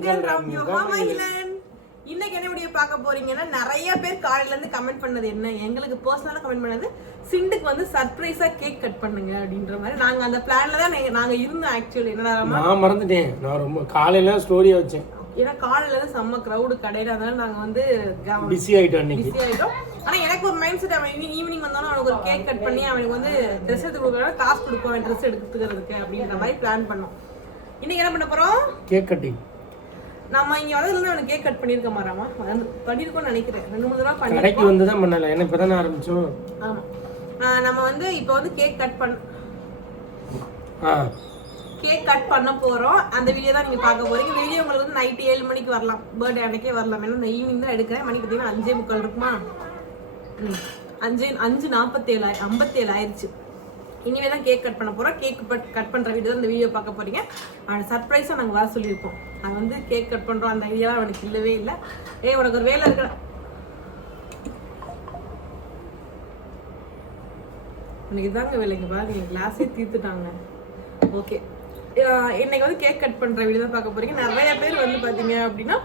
உங்கள் மகிழன். இன்னைக்கு என்ன வீடியோ பார்க்க போறீங்கன்னா, நிறைய பேர் காலையில இருந்து கமெண்ட் பண்ணது என்ன, எங்களுக்கு பர்சனலா கமெண்ட் பண்ணது சிண்டுக்கு வந்து சர்ப்ரைஸா கேக் கட் பண்ணுங்க அப்படின்ற மாதிரி. நாங்க அந்த பிளான்ல தான் நாங்க இருந்தோம். ஆக்சுவலி என்னடா நான் மறந்துட்டேன். நான் ரொம்ப காலையில ஸ்டோரியா வச்சேன். ஏன்னா காலையில இருந்து செம்ம கிரௌடு கடையில, அதனால நாங்க வந்து பிஸி ஆயிட்டோம். ஆனா எனக்கு ஒரு மைண்ட் செட், அவன் ஈவினிங் வந்தாலும் அவனுக்கு ஒரு கேக் கட் பண்ணி அவனுக்கு வந்து ட்ரெஸ் எடுத்து கொடுக்கணும், காசு கொடுப்போம் அவன் ட்ரெஸ் எடுத்துக்கிறதுக்கு அப்படின்ற மாதிரி பிளான் பண்ணோம். இன்னைக்கு என்ன பண்ண போறோம்? Cake cutting. நம்ம இங்க வரதுல அவனுக்கு கேக் கட் பண்ணிருக்க மாட்டாமா? பண்ணிருக்கோம்னு நினைக்கிறேன். 2-3 தடவை பண்ணி கடைக்கு வந்து தான் பண்ணல. என்ன இப்பதானே ஆரம்பிச்சோம். ஆமா. நம்ம வந்து இப்போ வந்து கேக் கட் பண்ண போறோம். அந்த வீடியோ தான் நீங்க பார்க்க போறீங்க. வீடியோ உங்களுக்கு வந்து நைட் 7 மணிக்கு வரலாம், பர்த்டே அன்னைக்கே வரலாம். ஏன்னா இந்த ஈவினிங் தான் எடுக்கிறேன். மணி பார்த்தீங்கன்னா 5:45 இருக்குமா? 5:57 ஆயிடுச்சு. இனிமே தான் கேக் கட் பண்ண போறோம். கேக் கட் பண்ற வீடியோ இந்த வீடியோ பார்க்க போறீங்க. சர்ப்ரைஸா நாங்க வர சொல்லியிருக்கோம். அது வந்து கேக் கட் பண்றோம் அந்த ஐடியா அவனுக்கு இல்லவே இல்லை. உனக்கு ஒரு வேலை இருக்கா? எனக்கு இதாங்க வேலைங்க பாருங்க, கிளாஸே தீர்த்துட்டாங்க. ஓகே, இன்னைக்கு வந்து கேக் கட் பண்ற வீடியோ தான் பார்க்க போறீங்க. நிறைய பேர் வந்து பாத்தீங்க அப்படின்னா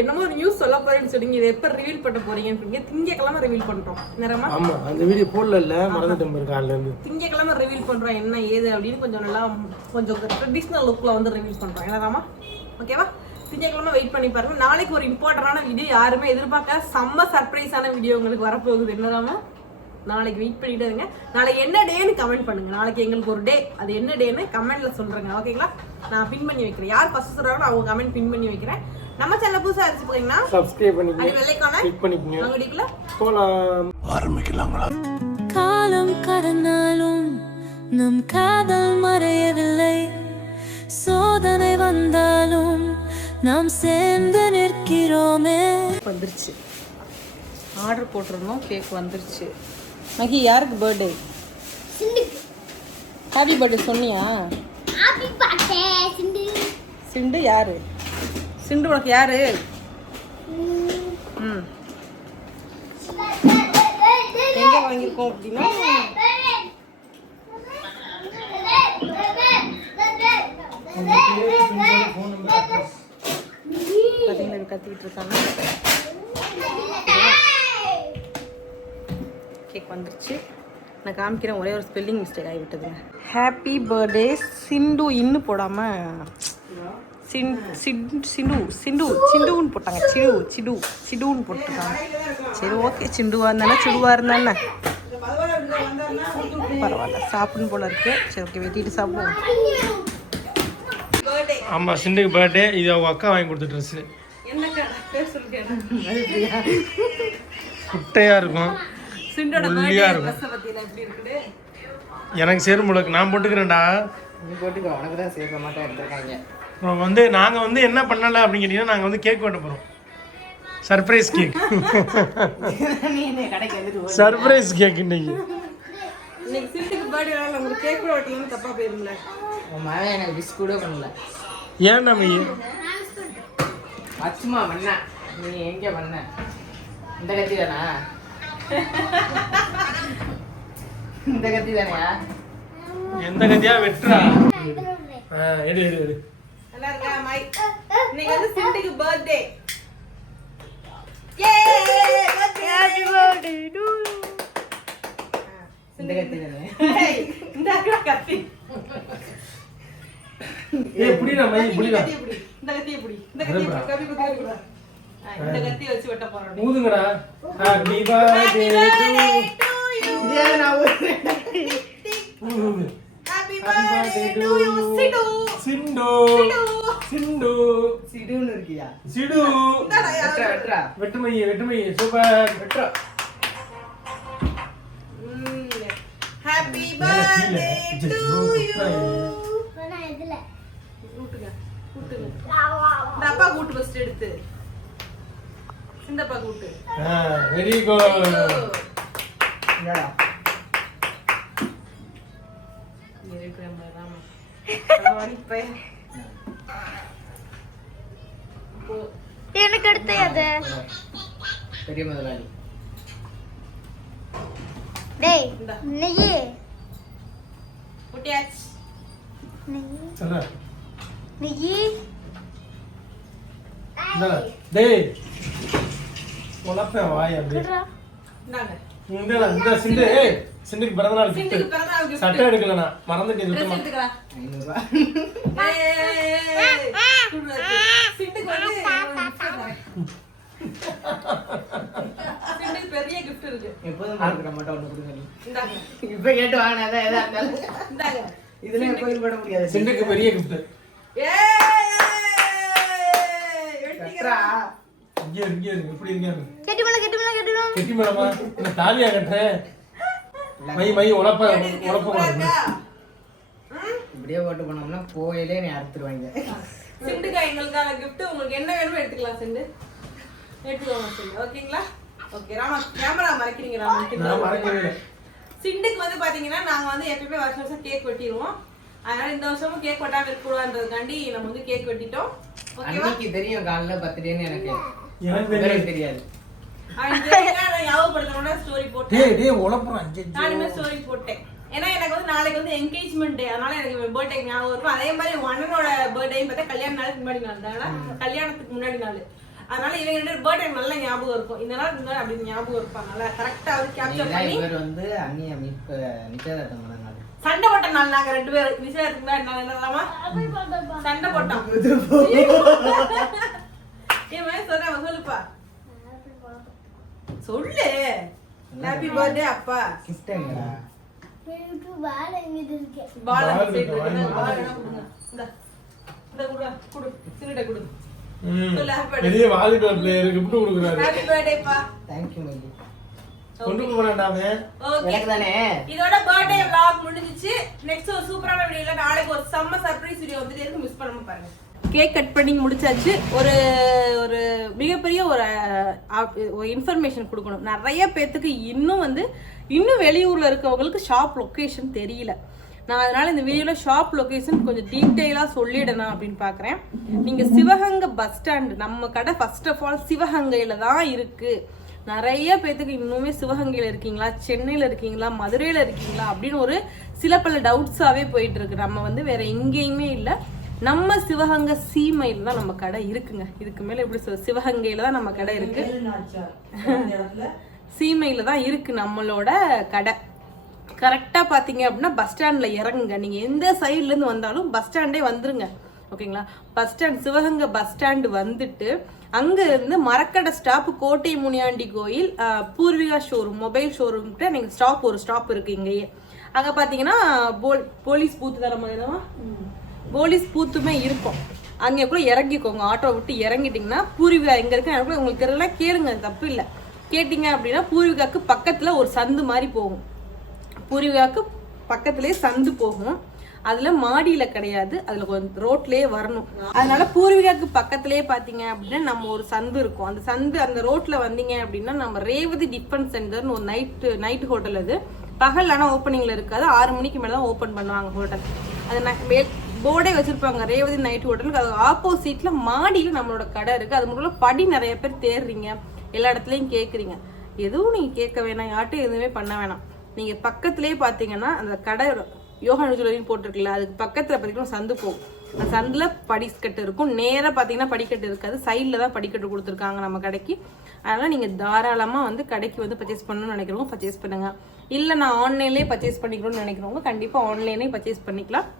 என்னமோ ஒரு நியூஸ் சொல்ல போறேன்னு சொன்னீங்க. இதை எப்ப ரிவீல் பண்ண போறீங்கன்னு திங்கக்கிழமை ரிவீல் பண்றோம். நேரமா ஆமா, அந்த வீடியோ போடல, மறந்துட்டேன். காலையில இருந்து திங்கக்கிழமை ரிவீல் பண்றோம் என்ன ஏது அப்படின்னு. கொஞ்சம் நல்லா கொஞ்சம் ட்ரெடிஷ்னல் லுக்ல வந்து ரிவீல் பண்றோம். என்னதாமா? ஓகேவா? திங்கக்கிழமை வெயிட் பண்ணி பாருங்க. நாளைக்கு ஒரு இம்பார்ட்டன்டான வீடியோ, யாருமே எதிர்பார்க்க செம்ம சர்ப்ரைஸான வீடியோ உங்களுக்கு வரப்போகுது. என்னதாமா? நாளைக்கு வெயிட் பண்ணிட்டு இருங்க. நாளைக்கு என்ன டேன்னு கமெண்ட் பண்ணுங்க. நாளைக்கு எங்களுக்கு ஒரு டே, அது என்ன டேன்னு கமெண்ட்ல சொல்றேங்க. ஓகேங்களா? நான் பின் பண்ணி வைக்கிறேன். யார் ஃபர்ஸ்ட் சொல்றாங்களோ அவங்க கமெண்ட் பின் பண்ணி வைக்கிறேன். நம்ம சேனல் புதுசா இருந்துச்சு போறீங்கன்னா சப்ஸ்கிரைப் பண்ணிக்கங்க, அது வெள்ளைக்கான கிளிக் பண்ணிக்கங்க. நம்ம வீடியோக்குள்ள போலாம். ஆரம்பிக்கலாங்களா? காலம் கடந்தாலும் நம் காதல் மறையவில்லை. சோதனை வந்தாலும் நாம் சேர்ந்து நிற்கிறோமே. வந்துருச்சு. ஆர்டர் போட்டிருந்தோம், கேக் வந்துருச்சு. மகி, யாருக்கு பர்த்டே? சிண்டுக்கு. ஹாப்பி பர்த்டே சொன்னியா? ஹாப்பி பர்த்டே சிண்டு. சிண்டு யாரு? சிண்டு உனக்கு யாரு? எங்க வாங்கியிருக்கோம் அப்படின்னா பார்த்தீங்கன்னா கத்திக்கிட்டு இருக்காங்க. கேக் வந்துருச்சு. நான் காமிக்கிறேன். ஒரே ஒரு ஸ்பெல்லிங் மிஸ்டேக் ஆகிவிட்டதுங்க. ஹாப்பி பர்த்டே சிண்டு இன்னும் போடாமல் சிண்டுன்னு போட்டாங்க. சிடுன்னு போட்டுருக்காங்க. சரி, ஓகே. சிண்டுவா இருந்தானே சிடுவா இருந்தானே பரவாயில்ல, சாப்பிடணும் போல இருக்கு. சரி, ஓகே, வெட்டிட்டு சாப்பிடுவோம். ஆமா, சிண்டுக்கு பர்த்டே. இது அவங்க அக்கா வாங்கி கொடுத்த ட்ரெஸ். குட்டையா இருக்கும், ஒல்லியா இருக்கும். எனக்கு சேரும் முழுக்கு நான் போட்டுக்கிறேன்டா. நீ போட்டுக்கோ, உனக்கு தான் சேர்க்க மாட்டேன் எடுத்துருக்காங்க. வந்து நாங்கள் வந்து என்ன பண்ணலை அப்படின்னு கேட்டிங்கன்னா, நாங்கள் வந்து கேக் வெட்ட போகிறோம். Surprise cake. சர்ப்ரைஸ் கேக் இன்னைக்கு. சிண்டுக்கு பர்த்டே உங்களுக்கு கேக் கூட வெட்டலன்னு தப்பா போயிரும்ல. உன் மகன் எனக்கு விஷ் கூட பண்ணல. ஏன் நம்ம அச்சுமா பண்ண நீ எங்கே பண்ண? இந்த கத்தி தானா? இந்த கத்தி தானையா? எந்த கத்தியா வெட்டுறா? எடு எடு எடு. நல்லா இருக்கா மை? இன்னைக்கு வந்து சிண்டுக்கு birthday. Happy birthday to you. இந்த கத்தி தானே? இந்த கத்தி. புடிடா மை, புடிடா. இந்த கத்தியை புடி. இந்த கத்தியை கப்பி குத்தி குடுடா. இந்த கத்தியை வச்சு வெட்ட போறோம். ஊதுங்கடா. Happy birthday to you. இதே நான் ஊது. Happy birthday to you Chintu. Chintu Chintu சிடுன்னு இருக்கியா? சிடு. வெட்றா வெட்றா. வெட்டுமை சூப்பர். வெட்றா. Happy birthday to you. நான் இதுல கூட்டுங்க. இந்த அப்பா கூட்டு ஃபர்ஸ்ட் எடுத்து. இந்த அப்பா கூட்டு. Very good. என்னடா? எனக்கு அடுத்து அது பெரிய முதலாளி. டேய் நெய் குட்டியாச் நெய் சொல்ற. நெய் இந்தாடா. டேய் உழப்பேன் வாய் அப்படியே. இந்தாங்க. இந்தாடா, இந்த சிண்டு சிண்டுக்கு பிறந்தநாள் gift. சிண்டுக்கு பிறந்தநாள் gift. சட்டை எடுக்கல நான் மறந்துட்டேன் Dress சுத்தமா. எடுத்துக்கடா. 500 ஏய். சிண்டுக்கு வந்து gift தரேன். சிண்டுக்கு பெரிய gift இருக்கு. எப்போதும் பார்க்குற மட்டும் ஒன்று கொடுங்க நீ. இந்தாங்க. இப்போ கேட்டு வாங்கினதான் எதா இருந்தாலும் இந்தாங்க. இதுல கோயில் போட முடியாது. சிண்டுக்கு பெரிய gift. ஏய். கட்டுறா. இங்க இருக்கு இப்படி இருக்கு. கெட்டிமலை கெட்டி மேடமா இந்த தாலியா கட்டுறேன். மை உழப்ப இருக்கா? இப்படியே போட்டு போனோம்னா கோயிலே நீ அறுத்துருவாங்க. சிண்டுக்கா எங்களுக்கான gift உங்களுக்கு என்ன வேணுமோ எடுத்துக்கலாம் சிண்டு. எடுத்துக்கோங்க சிண்டு. ஓகேங்களா? ஓகே ராமா கேமரா மறைக்கிறீங்க ராமா. நான் மறக்கவே இல்லை. சிண்டுக்கு வந்து பாத்தீங்கன்னா நாங்க வந்து எப்பவுமே வருஷம் கேக் வெட்டிடுவோம். அதனால இந்த வருஷமும் கேக் வெட்டாம இருக்கக்கூடாதுன்றதுக்காண்டி நம்ம வந்து கேக் வெட்டிட்டோம். ஓகேவா? அன்னைக்கு தெரியும் காலைல பர்த்டேன்னு எனக்கு எனக்கு எனக்கு தெரியாது. ஞாபகப்படுத்தணும்னா ஸ்டோரி போட்டேன். டேய் உழப்புறான். நானுமே ஸ்டோரி போட்டேன். ஏன்னா எனக்கு வந்து நாளைக்கு வந்து என்கேஜ்மெண்ட் டே, அதனால எனக்கு பர்த்டே ஞாபகம் இருக்கும். அதே மாதிரி அண்ணனோட பர்த்டேயும் பார்த்தா கல்யாண நாளுக்கு முன்னாடி நாள் தான், கல்யாணத்துக்கு முன்னாடி நாள். அதனால இவங்க ரெண்டு பர்த்டே நல்ல ஞாபகம் இருக்கும். இந்த நாள் இந்த நாள் அப்படி ஞாபகம் இருப்பாங்க. நல்லா கரெக்டா வந்து கேப்சர் பண்ணி இவர் வந்து அண்ணிய நிச்சயதார்த்தம் பண்ண நாள். சண்டை போட்ட நாள் நாங்க ரெண்டு பேரும் விசேஷத்துக்கு முன்னாடி நாள் என்னலாமா சண்டை போட்டோம். ஏன் மாதிரி சொல்ற சொல்லுப்பா சொல்லு. ஹாப்பி பர்த்டே அப்பா. கிஃப்ட் எங்கடா? பால் பால் சைடு இருக்கு, இருக்கு. வாங்கி பால் வேணா கொடுங்க. இந்த குடு குடு சின்ன குடு. ம். சொல்லு ஹாப்பி பர்த்டே. பெரிய வாலிபால் பிளேயர் gift கொடுக்குறாரு. ஹாப்பி பர்த்டே பா. தேங்க் யூ மைலி. கொண்டு போறாண்டாமே. ஓகே எனக்கு தானே. இதோட பர்த்டே vlog முடிஞ்சிச்சு. நெக்ஸ்ட் ஒரு சூப்பரான வீடியோல நாளைக்கு ஒரு செம்ம சர்ப்ரைஸ் வீடியோ வந்துட்டே இருக்கு. மிஸ் பண்ணாம பாருங்க. கேக் கட் பண்ணி முடிச்சாச்சு. ஒரு ஒரு மிகப்பெரிய ஒரு இன்ஃபர்மேஷன் கொடுக்கணும். நிறைய பேத்துக்கு இன்னும் வெளியூர்ல இருக்கவங்களுக்கு ஷாப் லொகேஷன் தெரியல. நான் அதனால இந்த வீடியோல ஷாப் லொகேஷன் கொஞ்சம் டீட்டெயிலா சொல்லிடணும் அப்படின்னு பாக்குறேன். நீங்க சிவகங்கை பஸ் ஸ்டாண்ட், நம்ம கடை ஃபர்ஸ்ட் ஆஃப் ஆல் சிவகங்கையில தான் இருக்கு. நிறைய பேத்துக்கு இன்னுமே சிவகங்கையில இருக்கீங்களா, சென்னையில இருக்கீங்களா, மதுரையில இருக்கீங்களா அப்படின்னு ஒரு சில பல டவுட்ஸாவே போயிட்டு இருக்கு. நம்ம வந்து வேற எங்கேயுமே இல்லை, நம்ம சிவகங்கை சீமையில தான் நம்ம கடை இருக்குங்க. இதுக்கு மேல எப்படி சிவகங்கையில தான் நம்ம கடை இருக்கு, சீமையில தான் இருக்கு நம்மளோட கடை. கரெக்டா பாத்தீங்க அப்படின்னா பஸ் ஸ்டாண்ட்ல இறங்குங்க. நீங்க எந்த சைட்ல இருந்து வந்தாலும் பஸ் ஸ்டாண்டே வந்துருங்க. ஓகேங்களா? Bus stand Sivaganga bus stand வந்துட்டு அங்க இருந்து மரக்கடை ஸ்டாப், கோட்டை முனியாண்டி கோயில், பூர்விகா ஷோரூம், மொபைல் ஷோரூம் கிட்ட நீங்க ஒரு ஸ்டாப் இருக்கு இங்கேயே. அங்க பாத்தீங்கன்னா போலீஸ் பூத்து தர மாதிரிதான் போலீஸ் பூத்துமே இருக்கும். அங்கே கூட இறங்கிக்கோங்க. ஆட்டோ விட்டு இறங்கிட்டீங்கன்னா பூர்விகா எங்க இருக்கு எனக்கு உங்களுக்கு தெரியல, கேளுங்க, தப்பு இல்லை. கேட்டீங்க அப்படின்னா பூர்விகாக்கு பக்கத்துல ஒரு சந்து மாதிரி போகும். பூர்விகாக்கு பக்கத்துலேயே சந்து போகும். அதுல மாடியில கிடையாது, அதுல கொஞ்சம் ரோட்லயே வரணும். அதனால பூர்விகாக்கு பக்கத்திலேயே பாத்தீங்க அப்படின்னா நம்ம ஒரு சந்து இருக்கும். அந்த சந்து அந்த ரோட்ல வந்தீங்க அப்படின்னா நம்ம ரேவதி டிஃபன் சென்டர்னு ஒரு நைட் ஹோட்டல். அது பகல் ஆனா ஓப்பனிங்ல இருக்காது, 6 மணிக்கு மேலதான் ஓப்பன் பண்ணுவாங்க ஹோட்டல். அது போர்டே வச்சிருப்பாங்க, ரேவதி நைட் ஹோட்டலுக்கு. அது ஆப்போசிட்ல மாடியில நம்மளோட கடை இருக்கு. அது மட்டும் படி நிறைய பேர் தேடுறீங்க, எல்லா இடத்துலயும் கேக்குறீங்க. எதுவும் நீங்க கேட்க வேணாம், யார்ட்டும் எதுவுமே பண்ண வேணாம். நீங்க பக்கத்திலேயே பாத்தீங்கன்னா அந்த கடை யோகா ஜுவல்லரின்னு போட்டிருக்குல்ல, அதுக்கு பக்கத்துல பாத்தீங்கன்னா சந்து போகும். அந்த சந்துல படிக்கட்டு இருக்கும். நேரா பாத்தீங்கன்னா படிக்கட்டு இருக்காது, சைட்ல தான் படிக்கட்டு கொடுத்துருக்காங்க நம்ம கடைக்கு. அதனால நீங்க தாராளமா வந்து கடைக்கு வந்து பர்ச்சேஸ் பண்ணணும்னு நினைக்கிறவங்க பர்ச்சேஸ் பண்ணுங்க. இல்ல நான் ஆன்லைன்லயே பர்ச்சேஸ் பண்ணிக்கணும்னு நினைக்கிறவங்க கண்டிப்பா ஆன்லைனே பர்ச்சேஸ் பண்ணிக்கலாம்.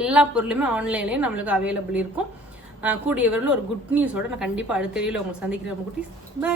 எல்லா பொருளுமே ஆன்லைன்லயே நம்மளுக்கு அவைலபிள் இருக்கும். கூடிய விரைவில் ஒரு குட் நியூஸோட நான் கண்டிப்பா அடுத்த வீடியோல உங்களுக்கு சந்திக்கிறேன். குட்டீஸ், பை.